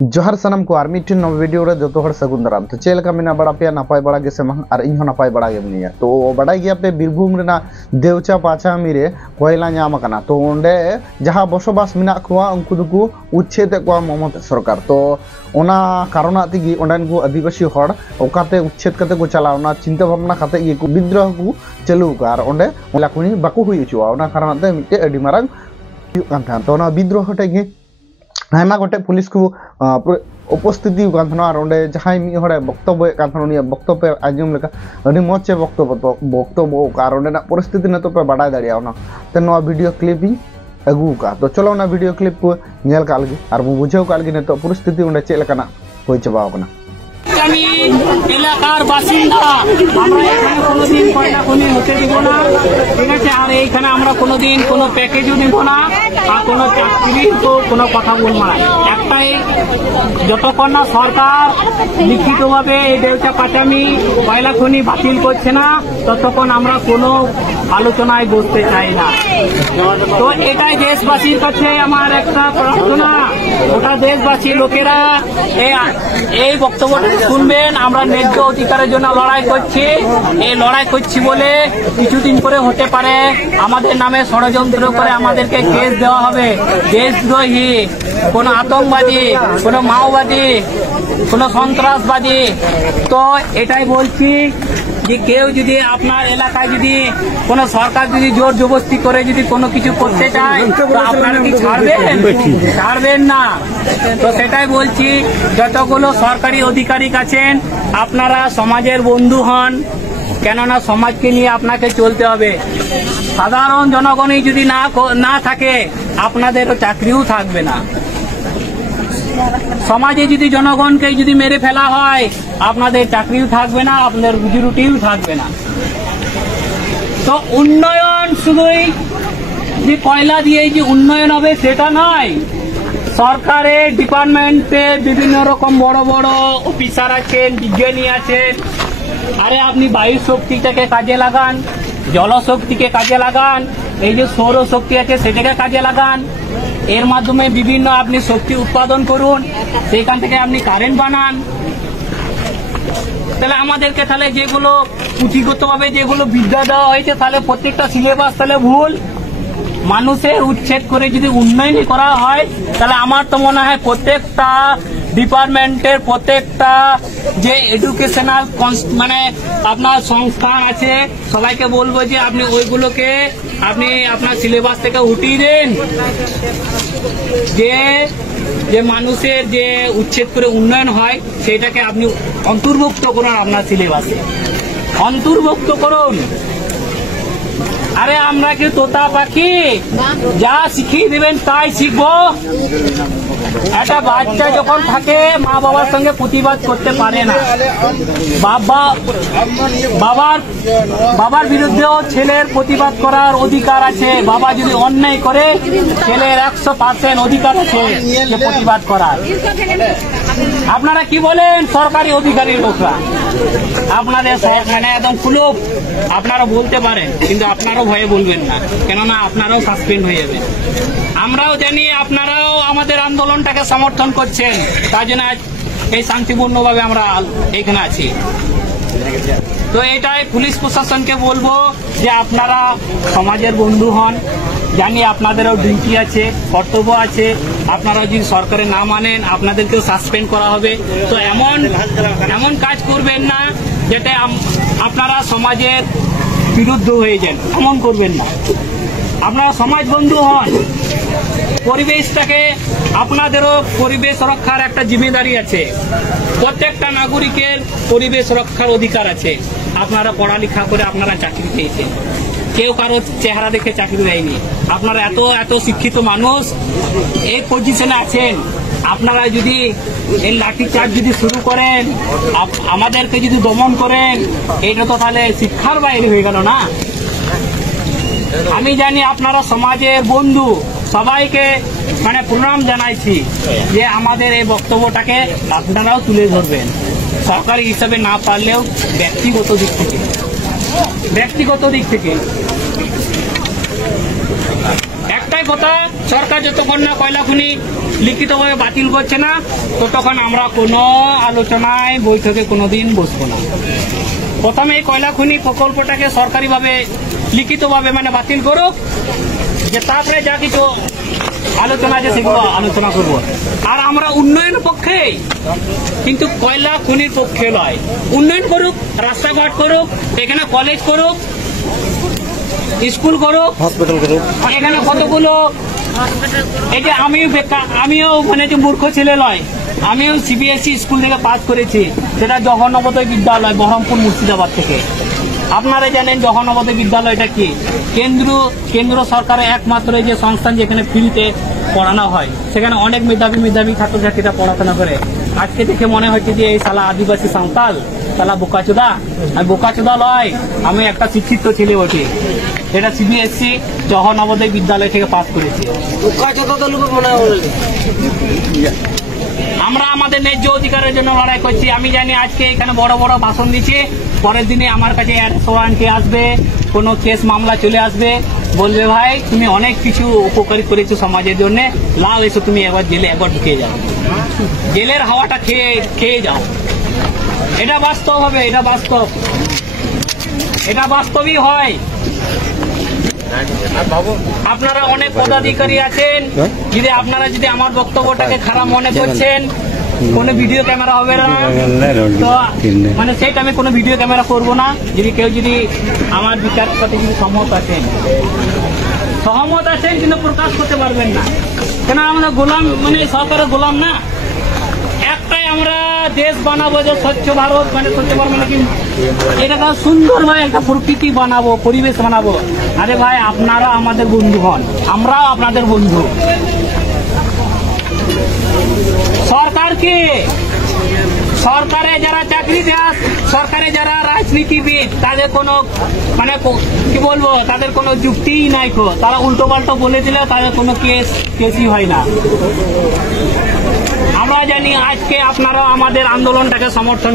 जोहार सनम को आर मिट्टी नव वीडियो रे जो हर सगुन दाराम तो चेलका मिना बड़ा पे नपाय बड़ा गे से और इन नपाय बड़ा गे मिया तो बड़ा गया पे बीरभूम रेना देवचा पाचा मिरे कोयला नाम कना तो ओंडे जहां बसोबास मिना खुआ उनको दुकु उच्छेद को ममता सरकार तो ओना कारणा तिगी ओंडन को आदिवासी हड़ ओकाते उच्छेद कते को चलावना चिंता भावना खाते ये को विद्रोह को चालू कार ओंडे लाकुनी बाकु हुई चुआ ओना कारणते मिटे अडी मारंग कान तो ओना विद्रोह टेगे आयमा गोटे पुलिस को उपस्थिति जहां मी हड़े वक्तव्य वक्तव्य आजम लेका अभी मजे वक्तव्य परिस्थिति ने तो पे बाडा दाड़ा वीडियो क्लिप अगू का तो चलो ना वीडियो क्लिप को नेल का लगी और बुझे का लगी तो परिस्थिति उन्हें चेलकाना हो चाबा এলাকার বাসিন্দা আমরা এখানে কোনোদিন কয়লা খনি হতে দিব না, ঠিক আছে। আর এইখানে আমরা কোনোদিন কোনো প্যাকেজও দিব না আর কোনো চাকরির তো কোনো কথা বলবো না। একটাই, যতক্ষণ না সরকার লিখিতভাবে এই দেউচা পাচামি কয়লা খনি বাতিল করছে না ততক্ষণ আমরা কোনো আলোচনায় বসতে চাই না। তো এটাই দেশবাসীর কাছে আমার একটা প্রার্থনা, ওটা দেশবাসী লোকেরা এই বক্তব্যটা শুনবেন। আমরা ন্যায্য অধিকারের জন্য লড়াই করছি, এই লড়াই করছি বলে কিছুদিন পরে হতে পারে আমাদের নামে ষড়যন্ত্র করে আমাদেরকে কেস দেওয়া হবে দেশদ্রোহী, কোন আতঙ্কবাদী, কোন মাওবাদী, কোন সন্ত্রাসবাদী। তো এটাই বলছি যে কেউ যদি আপনার এলাকায় যদি কোন সরকার যদি জোর জবরদস্তি করে যদি কোনো কিছু করতে চায় তো আপনারা কি ছাড়বেন না। তো সেটাই বলছি, যতগুলো সরকারি আধিকারিক আছেন আপনারা সমাজের বন্ধু হন, কেননা সমাজকে নিয়ে আপনাকে চলতে হবে। সাধারণ জনগণই যদি না থাকে আপনাদেরও চাকরিও থাকবে না। সমাজে যদি জনগণকে যদি মেরে ফেলা হয় আপনাদের চাকরিও থাকবে না, আপনাদের রুজি রুটিও থাকবে না। তো উন্নয়ন শুধুই যে কয়লা দিয়ে যে উন্নয়ন হবে সেটা নয়, সরকারের ডিপার্টমেন্টে বিভিন্ন রকম বড় বড় অফিসার আছেন, বিজ্ঞানী আছেন। আরে আপনি বায়ু শক্তিটাকে কাজে লাগান, জলশক্তিকে কাজে লাগান, এই যে সৌর শক্তি আছে সেটাকে কাজে লাগান। এর মাধ্যমে বিভিন্ন আপনি শক্তি উৎপাদন করুন, সেইখান থেকে আপনি কারেন্ট বানান। তাহলে আমাদেরকে তাহলে যেগুলো পুঁথিগতভাবে যেগুলো বিদ্যা দেওয়া হয়েছে তাহলে প্রত্যেকটা সিলেবাস তাহলে ভুল। মানুষের উচ্ছেদ করে যদি উন্নয়ন করা হয় তাহলে আমার তো মনে হয় প্রত্যেকটা ডিপার্টমেন্টের প্রত্যেকটা যে এডুকেশনাল মানে আপনার সংস্থান আছে সবাইকে বলবো যে আপনি ওইগুলোকে আপনি আপনার সিলেবাস থেকে উঠিয়ে দেন, যে মানুষের যে উচ্ছেদ করে উন্নয়ন হয় সেটাকে আপনি অন্তর্ভুক্ত করুন, আপনার সিলেবাসে অন্তর্ভুক্ত করুন। আরে আমরা কি তোতা পাখি, যা শিখিয়ে দেবেন তাই শিখবো? একটা বাচ্চা যখন থাকে মা বাবার সঙ্গে প্রতিবাদ করতে পারে না, বাবার বিরুদ্ধেও ছেলের প্রতিবাদ করার অধিকার আছে। বাবা যদি অন্যায় করে ছেলের 100% অধিকার আছে যে প্রতিবাদ করার। আপনারা কি বলেন সরকারি অধিকারী লোকরা? আপনাদের মানে একদম কুলুপ, আপনারা বলতে পারেন কিন্তু আপনারাও ভয়ে বলবেন না, কেননা আপনারাও সাসপেন্ড হয়ে যাবেন। আমরাও জানি আপনারাও আমাদের আন্দোলনটাকে সমর্থন করছেন, তার জন্য এই শান্তিপূর্ণভাবে আমরা এখানে আছি। তো এটাই পুলিশ প্রশাসনকে বলবো যে আপনারা সমাজের বন্ধু হন, জানি আপনাদেরও ডিউটি আছে, কর্তব্য আছে। আপনারা যদি সরকারের না মানেন আপনাদেরকেও সাসপেন্ড করা হবে। তো এমন কাজ করবেন না যেটা আপনারা সমাজের বিরুদ্ধ হয়ে যান, এমন করবেন না। আপনারা সমাজ বন্ধু হন, পরিবেশটাকে আপনাদেরও পরিবেশ রক্ষার একটা জিম্মেদারি আছে। প্রত্যেকটা নাগরিকের পরিবেশ রক্ষার অধিকার আছে। আপনারা পড়ালেখা করে আপনারা চাকরি পেয়েছেন, কেউ কারো চেহারা দেখে চাকরি দেয়নি। আপনারা এত শিক্ষিত মানুষ এই পজিশনে আছেন, আপনারা যদি এই লাঠিচার্জ যদি শুরু করেন, আমাদেরকে যদি দমন করেন, এটা তো তাহলে শিক্ষার বাইরে হয়ে গেল না। আমি জানি আপনারা সমাজের বন্ধু, সবাইকে মানে প্রণাম জানাইছি যে আমাদের এই বক্তব্যটাকে আপনারাও তুলে ধরবেন, সরকারি হিসাবে না পারলেও ব্যক্তিগত দিক থেকে। একটাই একটাই কথা, সরকার যতক্ষণ না কয়লা খনি লিখিতভাবে বাতিল করছে না ততক্ষণ আমরা কোনো আলোচনায় বৈঠকে কোনোদিন বসবো না। প্রথমে এই কয়লা খনি প্রকল্পটাকে সরকারিভাবে লিখিতভাবে মানে বাতিল করুক, যে তারপরে যা কিছু আলোচনা আছে সেগুলো আলোচনা করব। আর আমরা উন্নয়নের পক্ষে, কিন্তু কয়লা খনির পক্ষে নয়। উন্নয়ন করুক, রাস্তাঘাট করুক, এখানে কলেজ করুক, স্কুল করুক, হসপিটাল করুক। এখানে কতগুলো, এই যে আমিও মানে যে মূর্খ ছেলে নয়, আমিও সিবিএসই স্কুল থেকে পাস করেছি, সেটা জওহর নবোদয় বিদ্যালয়, বহরমপুর মুর্শিদাবাদ থেকে। আপনারা জানেন জওহর নবোদয় বিদ্যালয়টা কি, কেন্দ্র সরকারের একমাত্র যে সংস্থান যেখানে ফ্রিতে পড়ানো হয়, সেখানে অনেক মেধাবী ছাত্রছাত্রীরা পড়াশোনা করে। আজকে দেখে মনে হচ্ছে যে এই সালা আদিবাসী সাঁওতাল, সালা বোকাচোদা। আমি বোকাচোদা নয়, আমি একটা শিক্ষিত ছেলে বটে। এটা সিবিএসই জওহর নবোদয় বিদ্যালয় থেকে পাস করেছি। আমরা আমাদের ন্যায্য অধিকারের জন্য লড়াই করছি। আমি জানি আজকে এখানে বড় বড় ভাষণ দিচ্ছে, পরের দিনে আমার কাছে কে আসবে, কোনো কেস মামলা চলে আসবে, বলবে ভাই তুমি অনেক কিছু উপকারী করেছো সমাজের জন্য, লাও এসো তুমি একবার জেলে একবার ঢুকে যাও, জেলের হাওয়াটা খেয়ে যাও। এটা বাস্তব হবে, এটা বাস্তবই হয়। আপনারা অনেক পদাধিকারী আছেন, আপনারা যদি আমার বক্তব্যটাকে খারাপ মনে করছেন, কোনো ভিডিও ক্যামেরা হবে না, তো মানে সেটা আমি কোনো ভিডিও ক্যামেরা করবো না। কেউ যদি আমার বিচারের সাথে যদি সহমত আছেন কিন্তু প্রকাশ করতে পারবেন না, কেন আমরা গোলাম, মানে সরকারের গোলাম না। একটাই আমরা দেশ বানাবো, যে স্বচ্ছ ভারত, মানে স্বচ্ছ ভারত মানে কি, এটা সুন্দরভাবে একটা প্রকৃতি বানাবো, পরিবেশ বানাবো। আরে ভাই আপনারা আমাদের বন্ধু হন, আমরাও আপনাদের বন্ধু। সরকারে যারা চাকরিদার, সরকারে যারা রাজনীতিবিদ, তাদের কোনো মানে কি বলবো, তাদের কোনো যুক্তিই নাই। তারা উল্টো পাল্টো বলে দিলে তাদের কোনো কেসই হয় না। আমরা জানি আজকে আপনারা আমাদের আন্দোলনটাকে সমর্থন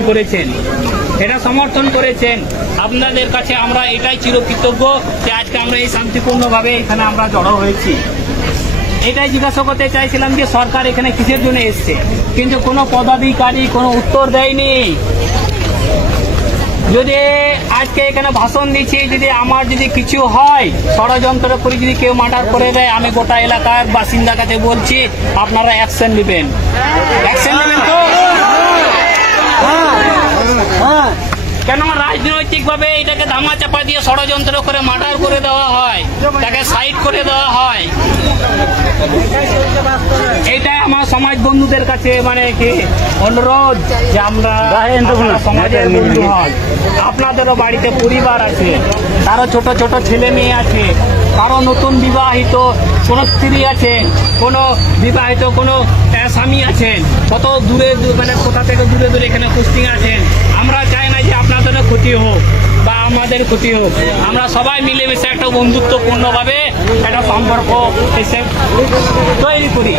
করেছেন, আপনাদের কাছে আমরা এটাই চিরকৃতজ্ঞ যে আজকে আমরা এই শান্তিপূর্ণভাবে এখানে আমরা জড়ো হয়েছি। এটাই জিজ্ঞাসা করতে চাইছিলাম যে সরকার এখানে কিসের জন্য এসছে, কিন্তু কোনো পদাধিকারী কোনো উত্তর দেয়নি। যদি আজকে এখানে ভাষণ দিচ্ছি, যদি আমার যদি কিছু হয়, ষড়যন্ত্র করে যদি কেউ মার্ডার করে দেয়, আমি গোটা এলাকার বাসিন্দার কাছে বলছি আপনারা অ্যাকশন নেবেন তো। কেন রাজনৈতিক ভাবে এটাকে ধামা চাপা দিয়ে ষড়যন্ত্র করে মার্ডার করে দেওয়া হয়, তাকে সাইড করে দেওয়া হয়। এটাই আমার সমাজ বন্ধুদের কাছে মানে কি অনুরোধ, যে আমরা সমাজের বন্ধু হন। আপনাদেরও বাড়িতে পরিবার আছে, কারো ছোট ছোট ছেলে মেয়ে আছে, কারো নতুন বিবাহিত কোনো স্ত্রী আছে, কোনো বিবাহিত কোনো স্বামী আছেন, কত দূরে মানে কোথা থেকে দূরে এখানে পোস্টিং আছেন। আমরা চাই না যে আপনাদেরও ক্ষতি হোক বা আমাদের ক্ষতি হোক। আমরা সবাই মিলেমিশে একটা বন্ধুত্বপূর্ণ ভাবে একটা সম্পর্ক তৈরি করি।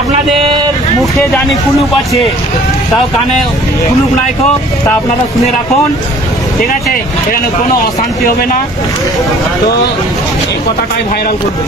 আপনাদের মুখে জানি কুলুপ আছে, তাও কানে কুলুপ নাই তা আপনারা শুনে রাখুন, ঠিক আছে? এখানে কোনো অশান্তি হবে না, তো এই কথাটাই ভাইরাল করবে।